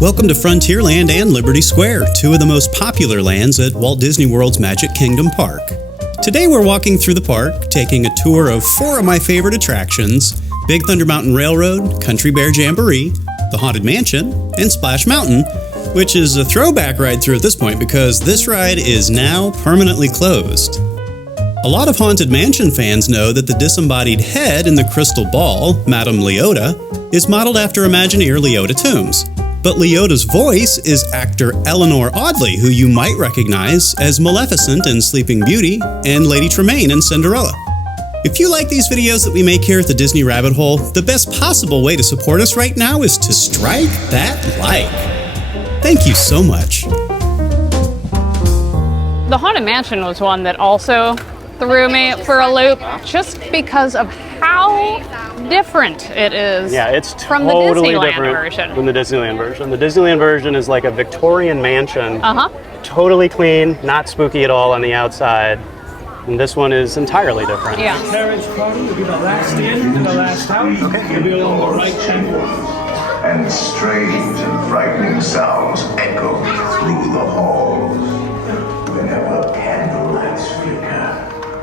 Welcome to Frontierland and Liberty Square, two of the most popular lands at Walt Disney World's Magic Kingdom Park. Today we're walking through the park, taking a tour of four of my favorite attractions: Big Thunder Mountain Railroad, Country Bear Jamboree, the Haunted Mansion, and Splash Mountain, which is a throwback ride through at this point because this ride is now permanently closed. A lot of Haunted Mansion fans know that the disembodied head in the crystal ball, Madame Leota, is modeled after Imagineer Leota Toombs. But Leota's voice is actor Eleanor Audley, who you might recognize as Maleficent in Sleeping Beauty and Lady Tremaine in Cinderella. If you like these videos that we make here at the Disney Rabbit Hole, the best possible way to support us right now is to strike that like. Thank you so much. The Haunted Mansion was one that also threw me for a loop just because of how different it is. Yeah, it's from totally the Disneyland different version. From the Disneyland version. The Disneyland version is like a Victorian mansion. Totally clean, not spooky at all on the outside. And this one is entirely different. Yeah. The carriage party will be the last in and the last out. Okay. You'll be along the right hand wall. And strange and frightening sounds echo through the halls. Whenever candlelights flicker,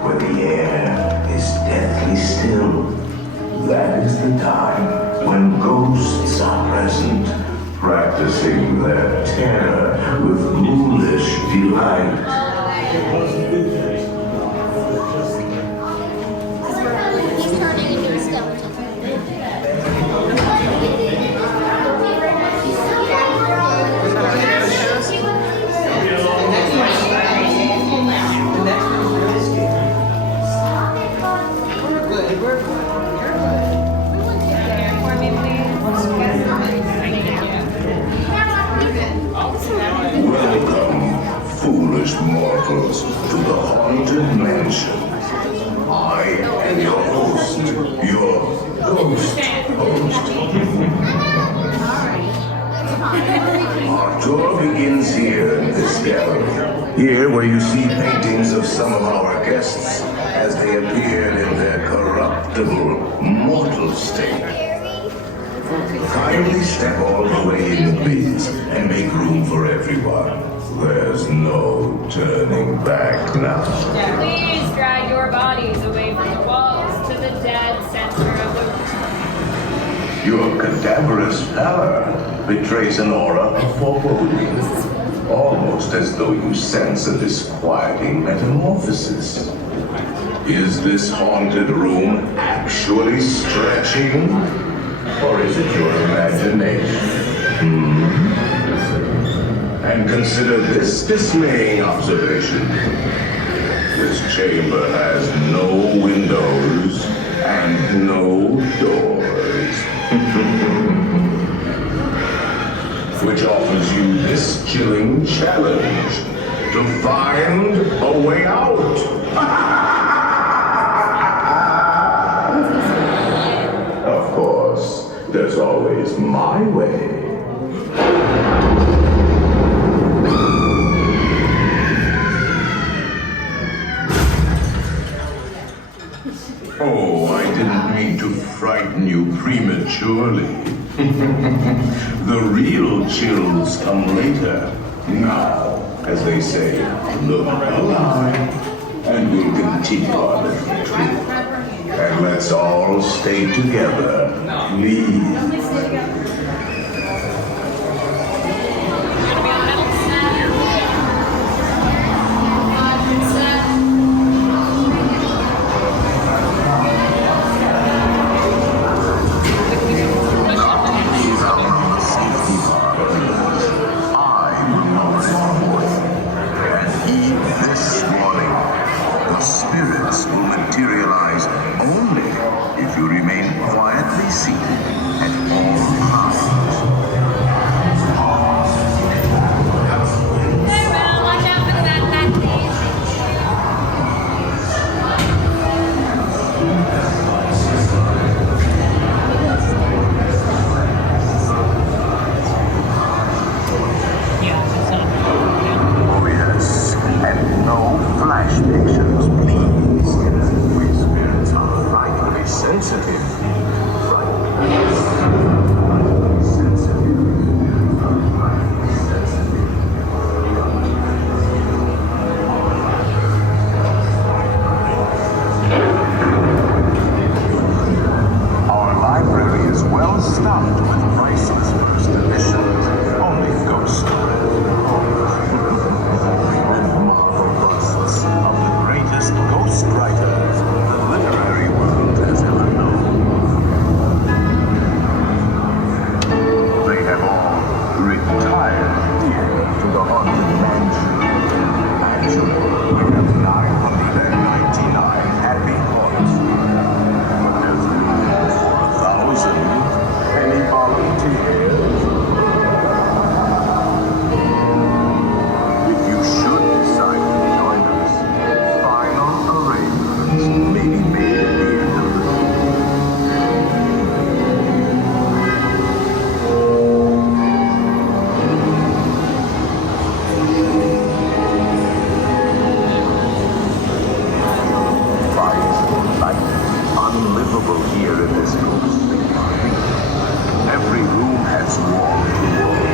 where the air is deathly still, that is the time when ghosts are present, practicing their terror with ghoulish delight. He's turning into a skeleton. Welcome, foolish mortals, to the Haunted Mansion. I am your host, your ghost host. Our tour begins here in this gallery. Here where you see paintings of some of our guests as they appeared in their corruptible, mortal state. Kindly step all the way in, please, and make room for everyone. There's no turning back now. Please drag your bodies away from the walls to the dead center of the room. Your cadaverous pallor betrays an aura of foreboding, almost as though you sense a disquieting metamorphosis. Is this haunted room actually stretching? Or is it your imagination? And consider this dismaying observation. This chamber has no windows and no doors. Which offers you this chilling challenge to find a way out. Of course, there's always my way. Oh, I didn't mean to frighten you prematurely. The real chills come later. Now, as they say, look alive, and we'll continue our little trip. And let's all stay together, please. Materialize only if you remain quietly seated at with priceless first editions, only Ghost. And marvel busts of the greatest ghost writers the literary world has ever known. They have all retired here to the haunted mansion. We have 999 happy hearts. But there's room for 1,000. Any volunteers? If you should decide to join us, final arrangements may be made at the end of the light, unlivable here in this ghostly party. Every room has wall to wall.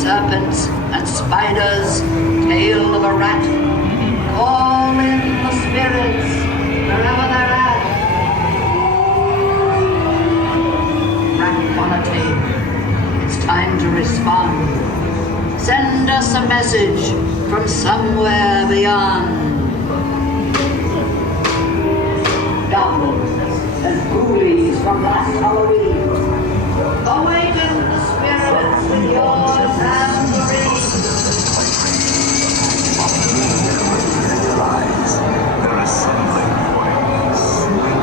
Serpents and spiders, tail of a rat, call in the spirits wherever they're at. Rap on a tape, it's time to respond. Send us a message from somewhere beyond. Goblins and ghoulies from last Halloween, awaken the spirits with your tambourine. They're assembling for a swing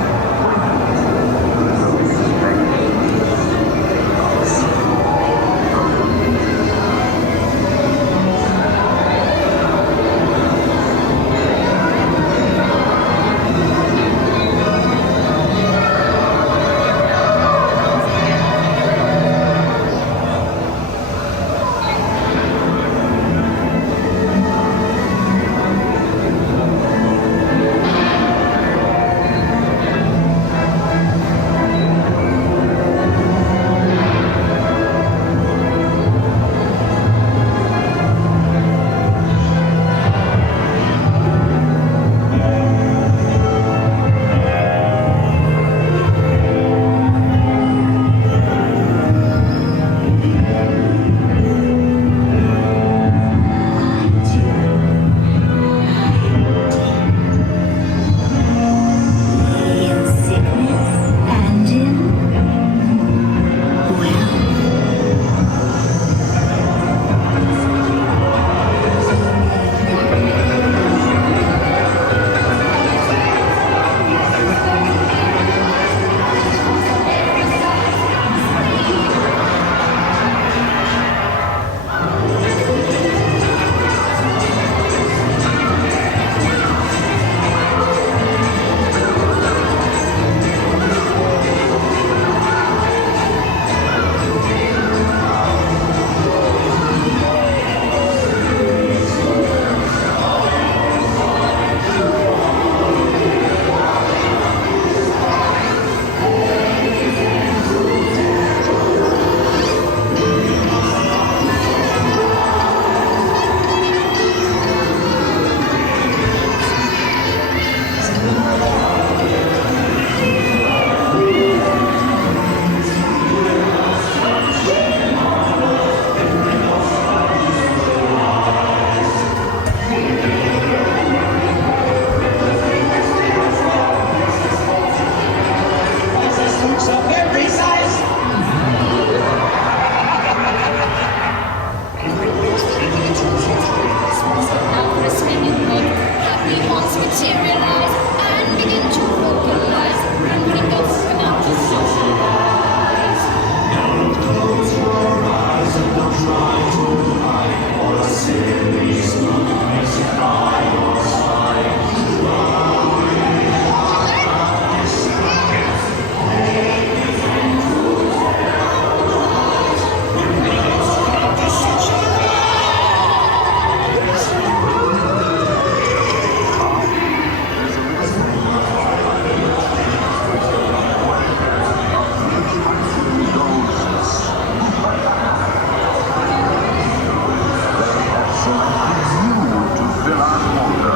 to fill our quota.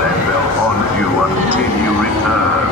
Then they'll haunt you until you return.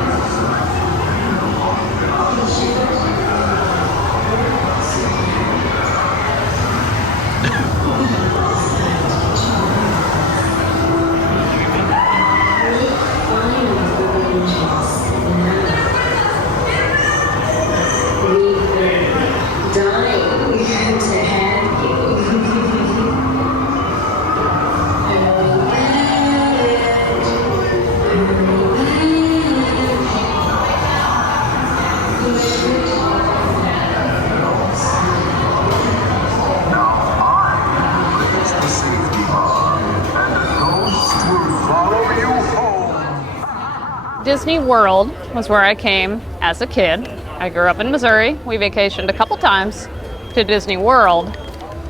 Disney World was where I came as a kid. I grew up in Missouri. We vacationed a couple times to Disney World.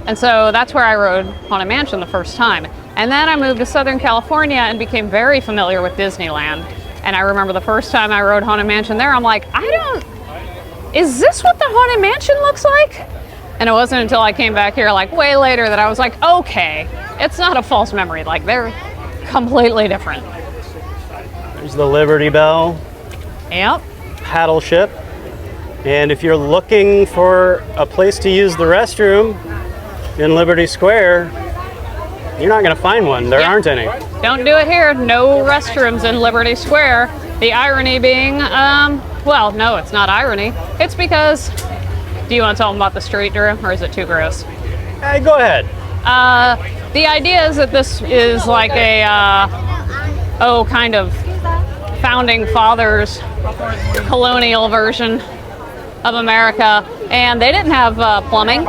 And so that's where I rode Haunted Mansion the first time. And then I moved to Southern California and became very familiar with Disneyland. And I remember the first time I rode Haunted Mansion there, I'm like, is this what the Haunted Mansion looks like? And it wasn't until I came back here like way later that I was like, okay, it's not a false memory. Like, they're completely different. There's the Liberty Bell. Yep. Paddle ship. And if you're looking for a place to use the restroom in Liberty Square, you're not going to find one. There aren't any. Don't do it here. No restrooms in Liberty Square. The irony being, well, no, it's not irony. It's because, do you want to tell them about the street, Drew, or is it too gross? Hey, go ahead. The idea is that this is like a, kind of founding fathers colonial version of America, and they didn't have plumbing.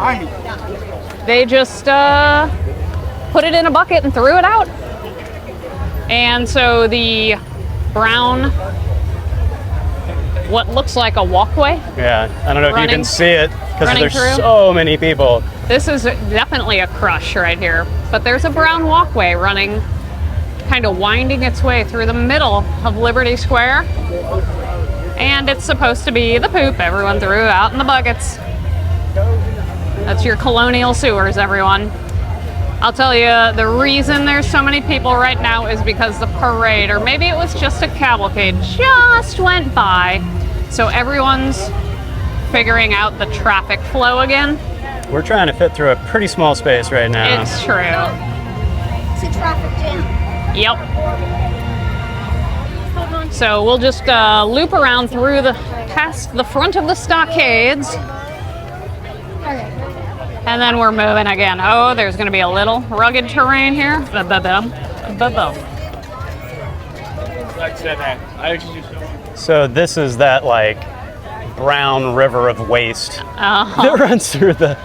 They just put it in a bucket and threw it out. And so the brown, what looks like a walkway. Yeah, I don't know if you can see it because there's so many people. This is definitely a crush right here, but there's a brown walkway running, kind of winding its way through the middle of Liberty Square. And it's supposed to be the poop everyone threw out in the buckets. That's your colonial sewers, everyone. I'll tell you, the reason there's so many people right now is because the parade, or maybe it was just a cavalcade, just went by. So everyone's figuring out the traffic flow again. We're trying to fit through a pretty small space right now. It's true. It's a traffic jam. Yep. So we'll just loop around through past the front of the stockades. Okay. And then we're moving again. Oh, there's going to be a little rugged terrain here. So this is that like brown river of waste that runs through the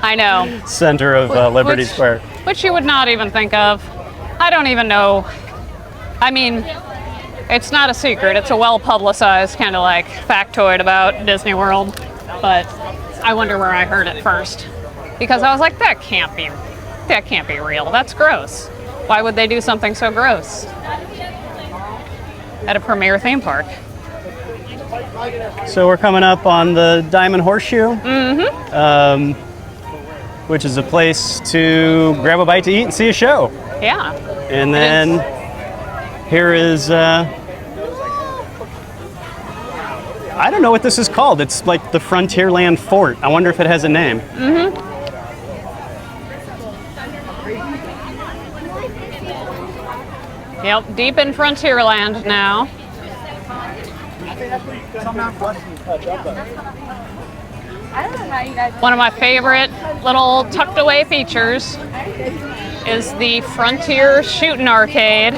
center of Liberty Square. Which you would not even think of. I don't even know. I mean, it's not a secret. It's a well-publicized kind of like factoid about Disney World. But I wonder where I heard it first. Because I was like, that can't be real. That's gross. Why would they do something so gross at a premier theme park? So we're coming up on the Diamond Horseshoe, which is a place to grab a bite to eat and see a show. Yeah. And then here is, I don't know what this is called. It's like the Frontierland Fort. I wonder if it has a name. Yep, deep in Frontierland now. One of my favorite little tucked away features is the Frontier Shooting Arcade.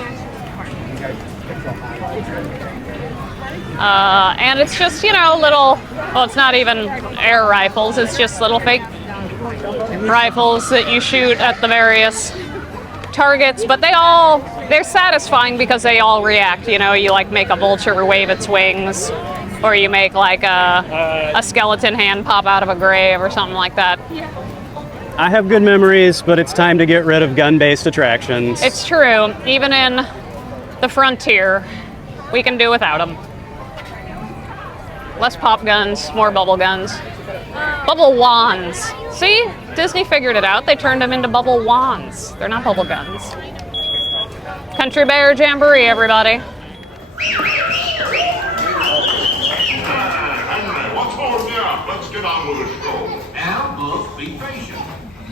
And it's just, little, well, it's not even air rifles, it's just little fake rifles that you shoot at the various targets, but they're satisfying because they all react. You like make a vulture wave its wings, or you make like a skeleton hand pop out of a grave or something like that. I have good memories, but it's time to get rid of gun-based attractions. It's true. Even in the Frontier, we can do without them. Less pop guns, more bubble guns. Bubble wands. See? Disney figured it out. They turned them into bubble wands. They're not bubble guns. Country Bear Jamboree, everybody. What's more now? Let's get on with the show. Now, Buff, be patient.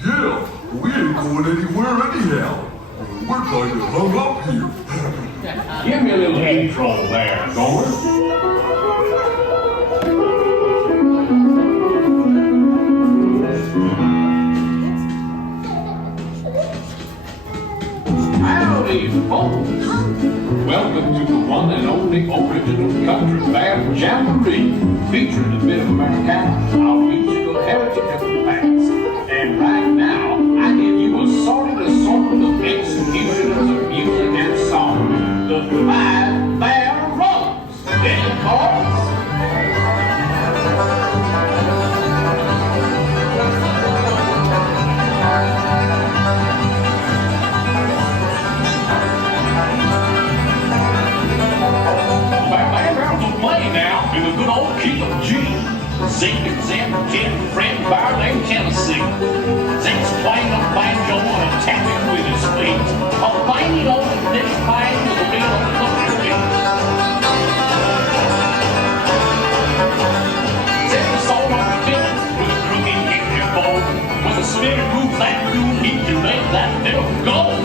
Yeah, we ain't going anywhere anyhow. We're kind of hung up here. Give me a little intro there, Gomer. Howdy, folks. Welcome to the one and only original Country Bear Jamboree, featuring a bit of Americana, our musical heritage of the past. And right now, I give you assorted of executions of music and song. The Five Bear Runs. Then, boys. In a good old key of G. Zeke and Zim, Kid, Fred, Bear named Tennessee. Zeke's playing a banjo and tapping with his feet. A banging on this bang with a real country beat. Zeke's on a fiddle with a crooked Indian bow. With a spirit move that dude, he can make that fiddle go.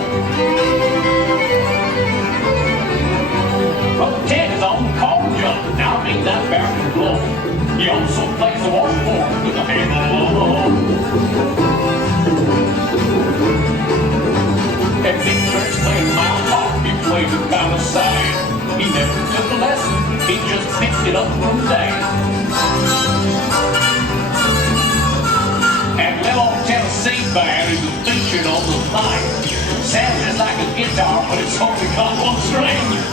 Ted is on call jump, now means that bear can blow. He also plays the washboard with a handle low. And Big Church playing my part, he plays it kind of sad. He never took a lesson, he just picked it up from dad. And little old Tennessee Bear is featured on the night. Sounds just like a guitar, but it's only got one string.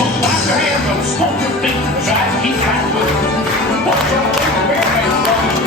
So clap your hands and stomp your feet and try to keep track with it. What's your favorite bear face running?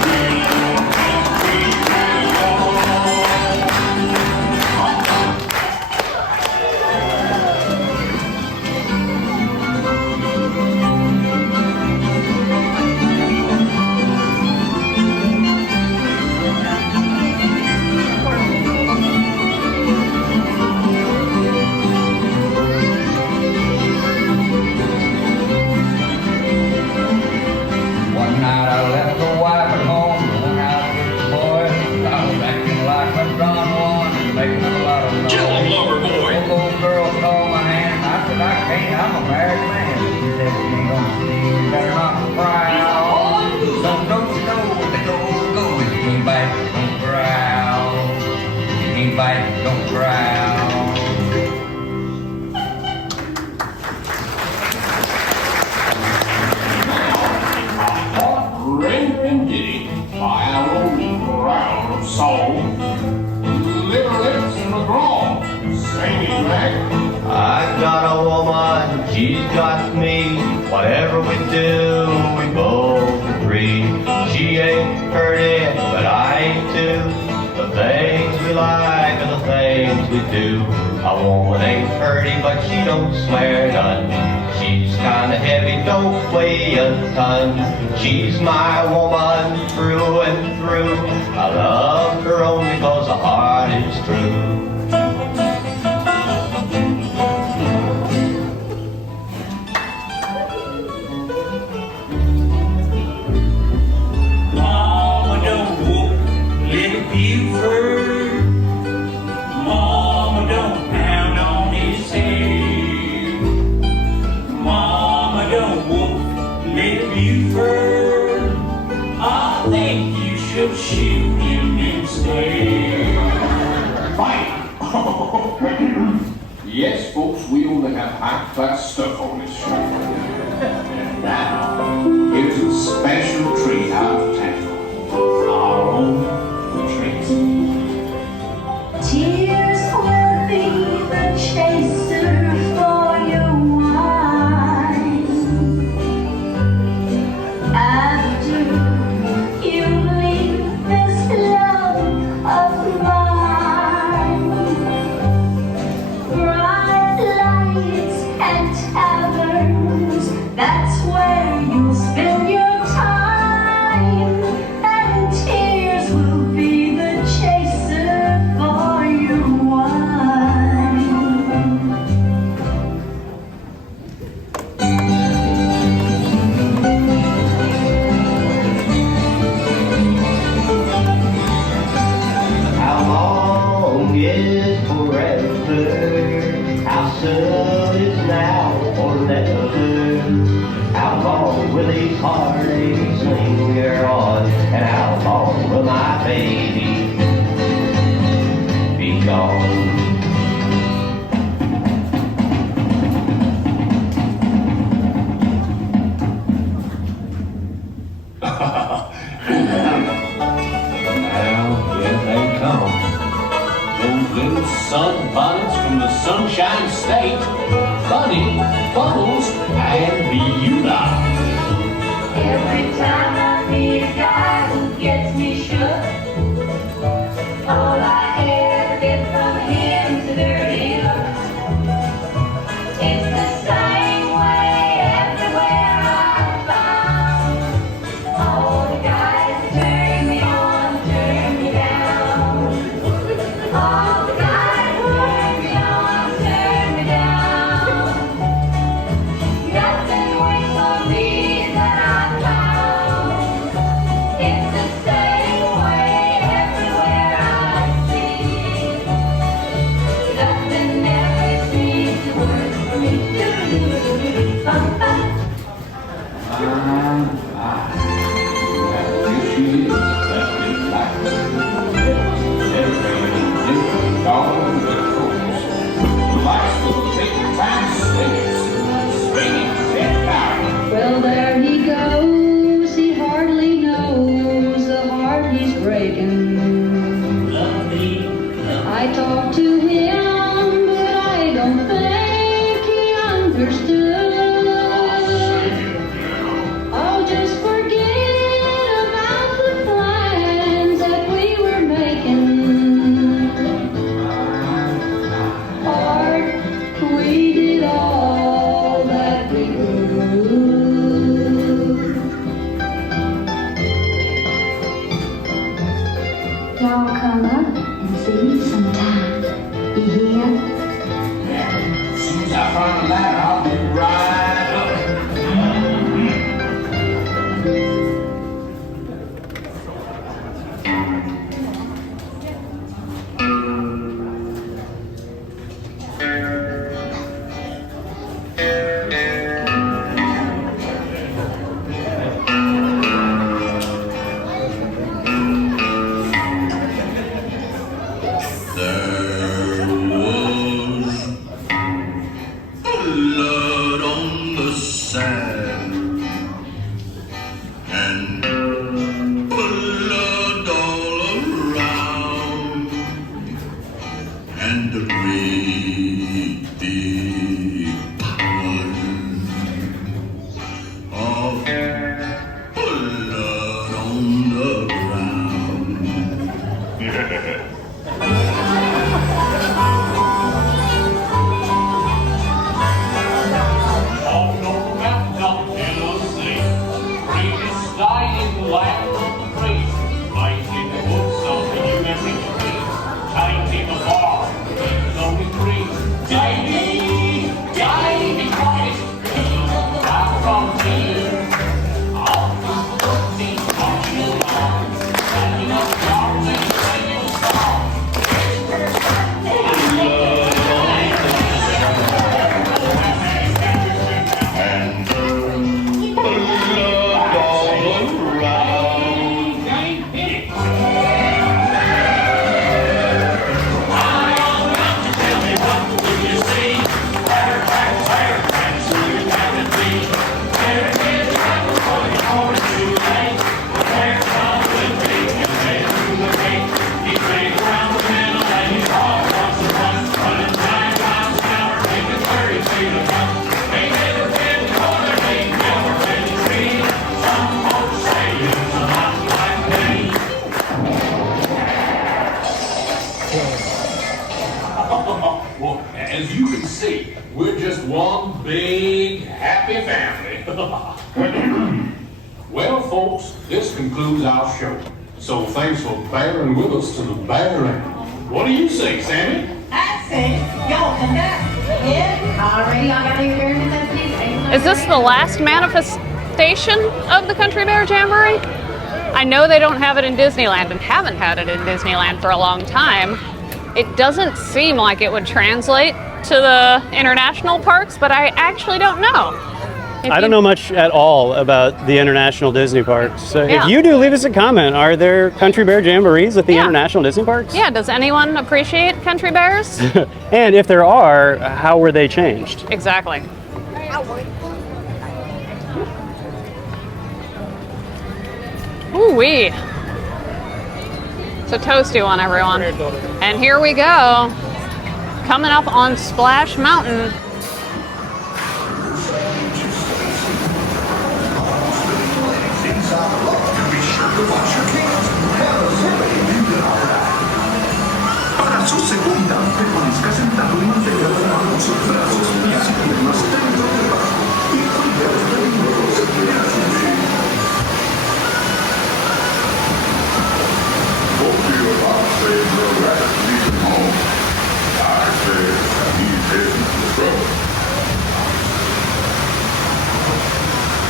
I've got a woman, she's got me. Whatever we do, we both agree. She ain't pretty, but I ain't too. The things we like and the things we do. A woman ain't pretty, but she don't swear none. She's kinda heavy, don't weigh a ton. She's my woman through and through. I love her only 'cause her heart is true. Mama, don't pound on his head. Mama, don't whoop little Buford. I think you should shoot him instead. Fine! Yes, folks, we only have high-class stuff on this show. And now, here's a special treat out of town. Our own Tracy. Tears will be the chaser for your wine. After you leave this love of mine, bright lights and taverns, that's where you forever. How soon is now or never? How long will these heartaches linger on? And how long will my baby be gone? Now, here they come. Those little sun bonnets from the Sunshine State. Funny, Bubbles, and Beulah. Every time I meet a guy who gets me shook, all I ever get from him is a dirty look. It's the same way everywhere I'm found. All the guys turn me on, turn me down. All the guys turn me on, turn me down. Nothing waits on me that I found. It's the same way everywhere I see. Nothing ever seems to work for me. Bum, bum. Here she is, that big black bird. Every little dog that goes likes to take time swinging 10,000. Well, there he goes. He hardly knows the heart he's breaking. I talked to him, but I don't think he understood. Oh, just forget about the plans that we were making. Heart, we did all that we could. Y'all come up and see sometime. You hear? As soon as I find the ladder, I'll be right up. There was blood on the sand and blood all around and a great big pond of blood on the ground. On no mountaintop Tennessee, greatest dying land of the free. Light in the woods of the USA, tight in the bar, the only free. Davy, Davy Christ, out from here. Off the 14th marching along, standing up darling, singing a song. And blood all around. Well, as you can see, we're just one big happy family. Well, folks, this concludes our show. So thanks for bearing with us to the bear end. What do you say, Sammy? I say, y'all come back. Yeah, already I got your hair in that piece. Is this the last manifestation of the Country Bear Jamboree? I know they don't have it in Disneyland and haven't had it in Disneyland for a long time. It doesn't seem like it would translate to the international parks, but I actually don't know. I don't know much at all about the international Disney parks. So Yeah. if you do, leave us a comment. Are there Country Bear Jamborees at the international Disney parks? Yeah, does anyone appreciate country bears? And if there are, how were they changed? Exactly. Ooh-wee. It's a toasty one, everyone. And here we go. Coming up on Splash Mountain. Para su seguridad, permanezca sentado y mantenga las manos, brazos y piernas dentro del barco y cuide los peligros de la lluvia. Hope you're not saying the rat leaving home. I said he's heading to the front.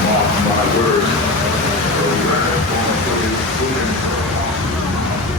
Mark my words, the rat won't put his foot in front.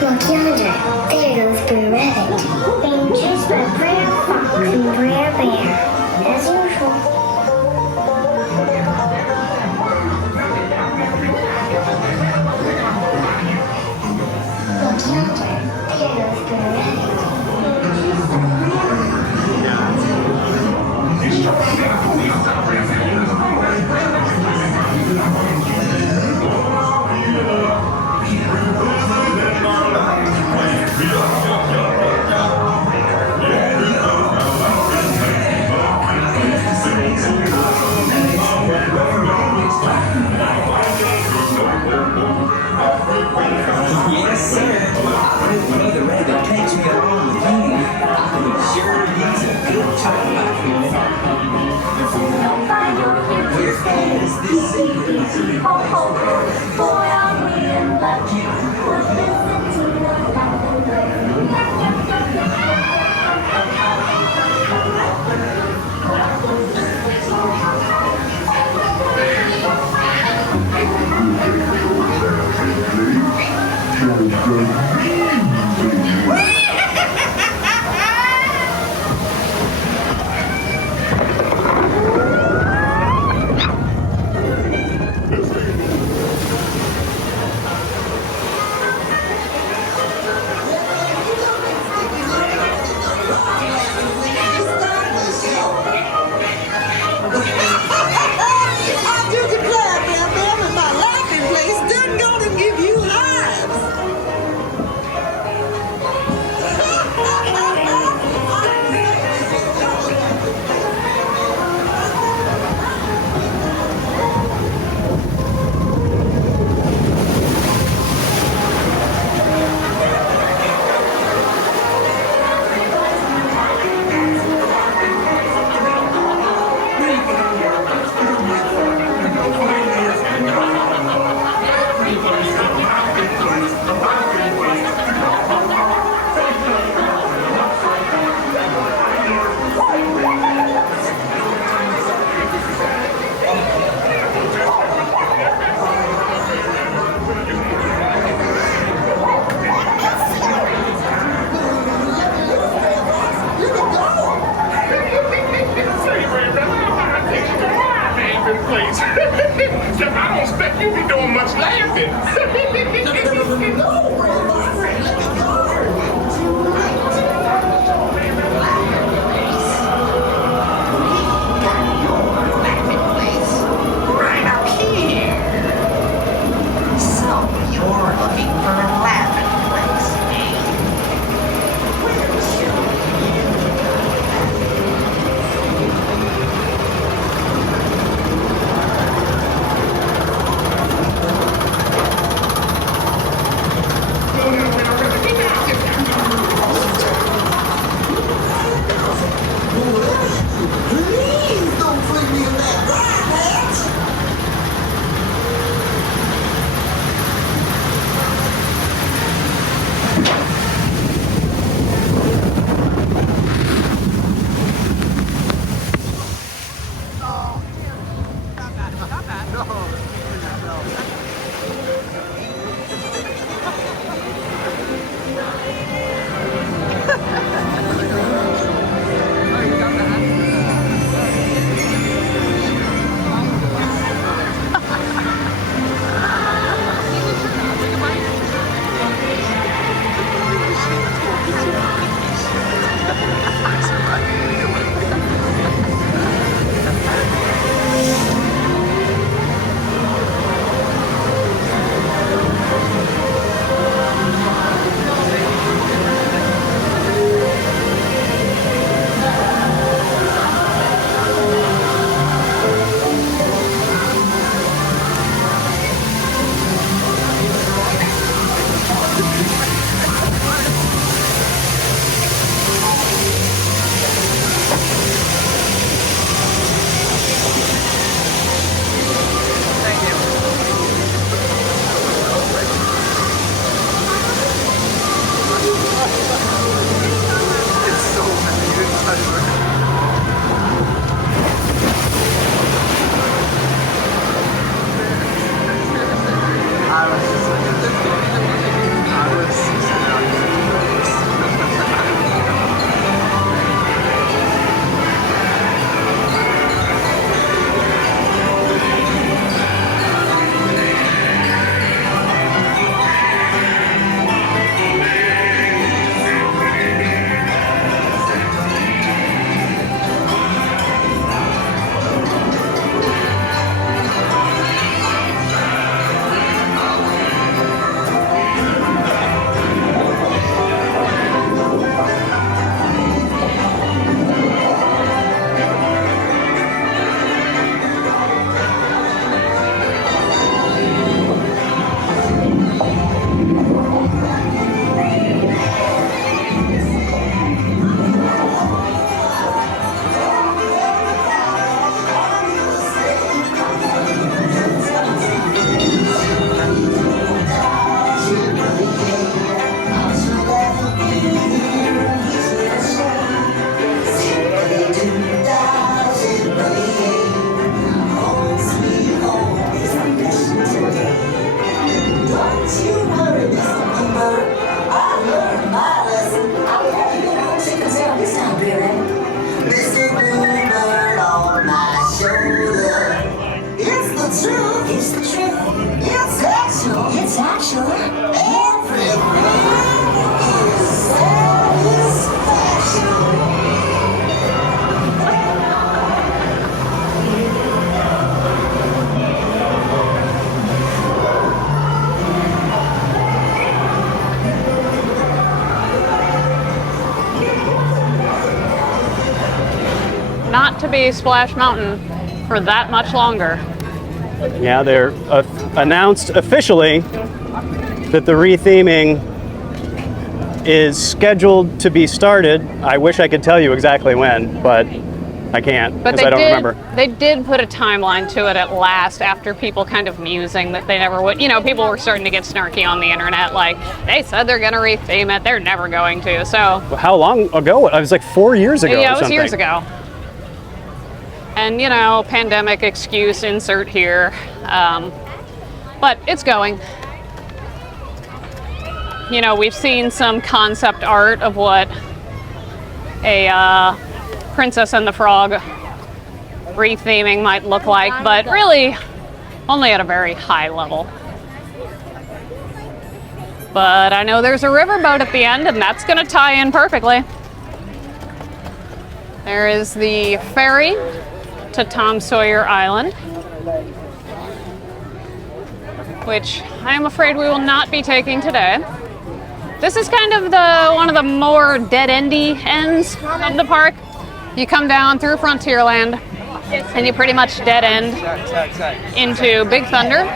Look yonder, there goes Blue Rabbit. And just a Brer Fox and Brer Bear, as usual. Look yonder, there goes Blue Rabbit. I do declare, Bear Bear, that my laughing place done gonna give you hives. I don't expect you to be doing much laughing. Right up here. So you're looking for a laughing place, eh? Well, not to be Splash Mountain for that much longer. Yeah, they're announced officially that the retheming is scheduled to be started. I wish I could tell you exactly when, but I can't But because I don't remember. They did put a timeline to it at last after people kind of musing that they never would. You know, people were starting to get snarky on the internet, like, they said they're going to retheme it. They're never going to. So How long ago? It was like 4 years ago. yeah, or it was something. years ago. And, you know, pandemic excuse insert here. But it's going. You know, we've seen some concept art of what a Princess and the Frog retheming might look like, but really only at a very high level. But I know there's a riverboat at the end, and that's going to tie in perfectly. There is the ferry to Tom Sawyer Island, which I am afraid we will not be taking today. This is kind of one of the more dead-endy ends of the park. You come down through Frontierland, and you pretty much dead end into Big Thunder.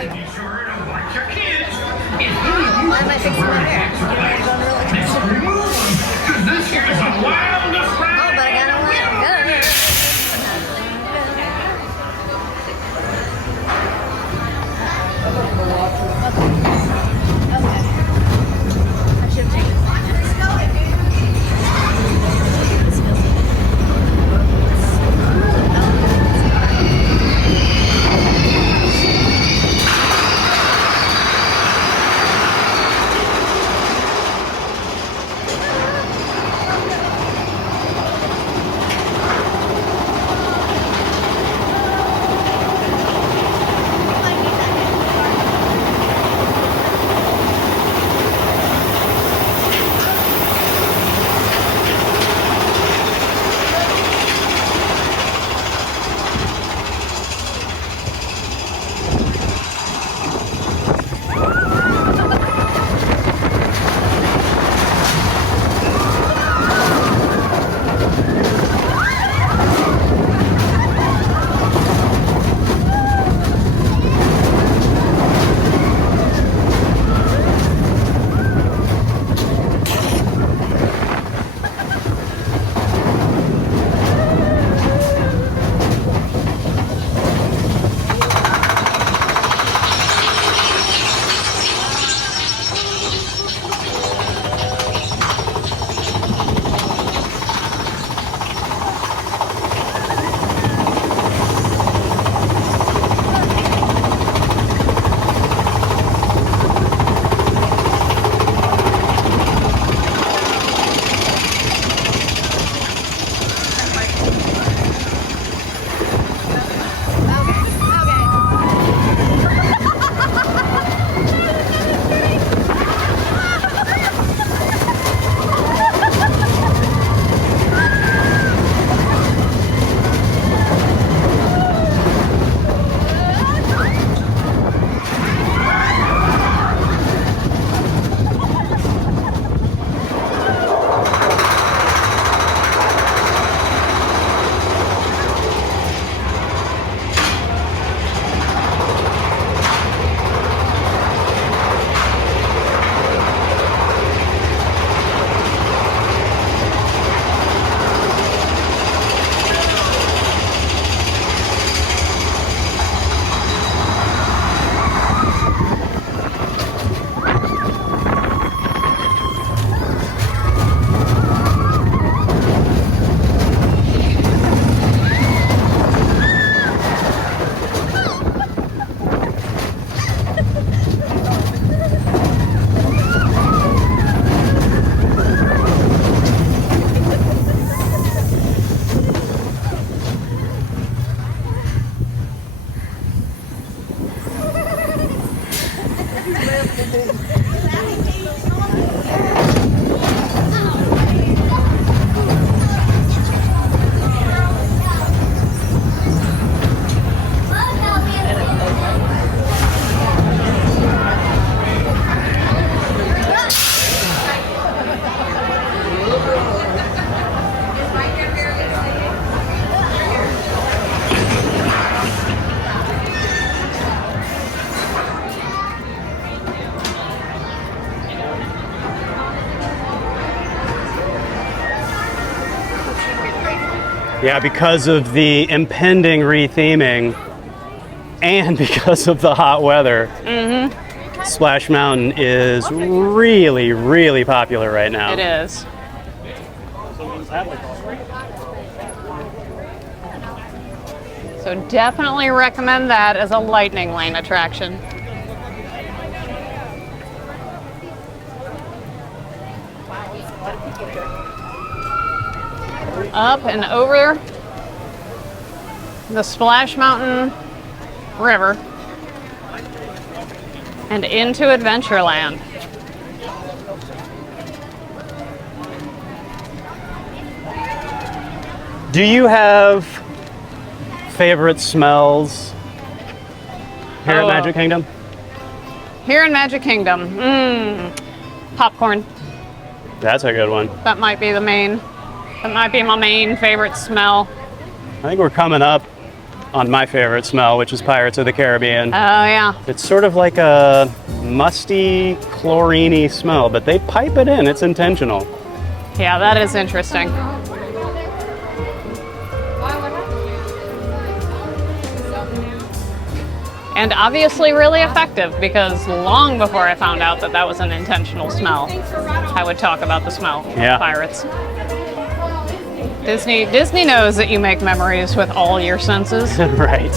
Yeah, because of the impending retheming and because of the hot weather, Splash Mountain is really, really popular right now. It is. So definitely recommend that as a lightning lane attraction. Up and over the Splash Mountain River and into Adventureland. Do you have favorite smells here at Magic Kingdom? Here in Magic Kingdom, popcorn. That's a good one. That might be my main favorite smell. I think we're coming up on my favorite smell, which is Pirates of the Caribbean. Oh yeah. It's sort of like a musty, chlorine-y smell, but they pipe it in. It's intentional. Yeah, that is interesting. And obviously really effective, because long before I found out that that was an intentional smell, I would talk about the smell of pirates. Disney knows that you make memories with all your senses. Right.